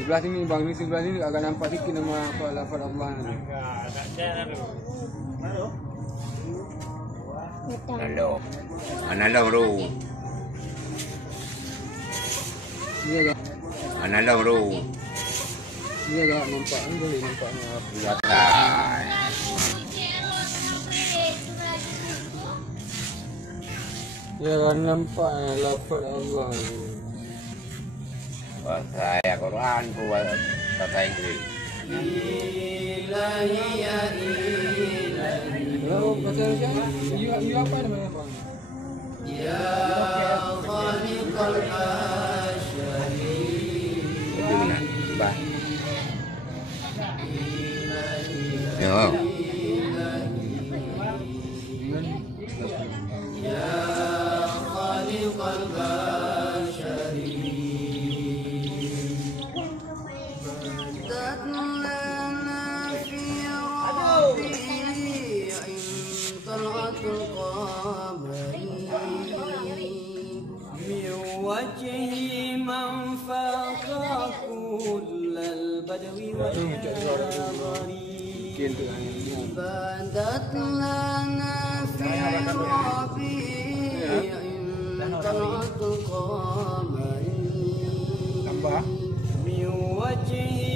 Sebelah sini bang, ni sebelah sini agak nampak sikit nama apa Lafazd Allah ni. Analam ru. Ni agak Analam ru. ni agak nampak ni boleh nampaknya apa. Ya kan nampak Lafazd Allah ni. Bahasa Quran buat bahasa Inggris. Ilahi ya ilahi. Oh, pasal siapa? You apa namanya bang? Ya khaliqal asyari. Itu benar. Bah. Ya. Ya khaliqal asyari. وجهي من فاق كل البدو والغريب بدت لنا في ربيع طلعت قمري من وجهي